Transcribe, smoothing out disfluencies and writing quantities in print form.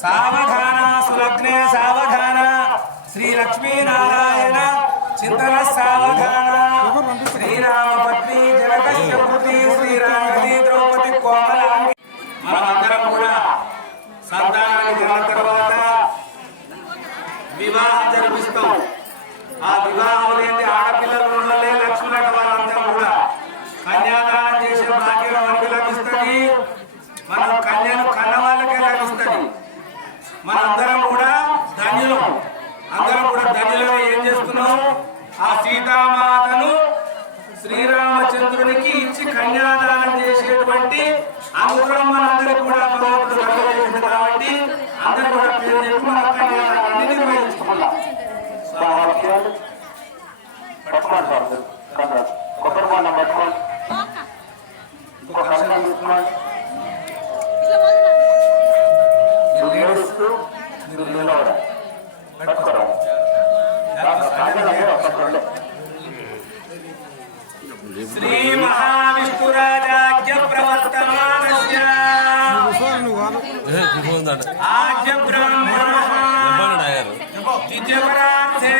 सावधान सुलग्ने सावधान श्रीलक्ष्मीनारायण चिंतन सावधान श्रीराम पत्नी जनकस्य पुत्री श्रीरामदी द्रौपदी कोमलांगी మనమందరం కూడా సంతానాన్ని కన్న తర్వాత వివాహం జరిపిస్తాం. ఆ వివాహం లేని ఆడపిల్లలు ఉండలే లక్ష్మణ వాళ్ళంతా కూడా కన్యాదానం చేసే భాగ్యం మనకి లభిస్తుంది. మనం కన్యను కన్న వాళ్ళకే లభిస్తుంది. మనందరం కూడా ధన్యులం. అందరం కూడా ధన్యులుగా ఏం చేస్తున్నాం? ఆ సీతామాతను శ్రీరామచంద్రునికి ఇచ్చి కన్యాదానం చేసేటువంటి అనుగ్రహం మనందరికీ కూడా భగవంతుడు కలుగజేసింది. కాబట్టి అందరూ కూడా పేరు చెప్పి మన కన్యాదానాన్ని నిర్వహించుకున్నాం. श्री महाविष्णुराजाज्ञ प्रवर्तमानस्य आज्ञ ब्रह्मणः द्वितीयपरार्थे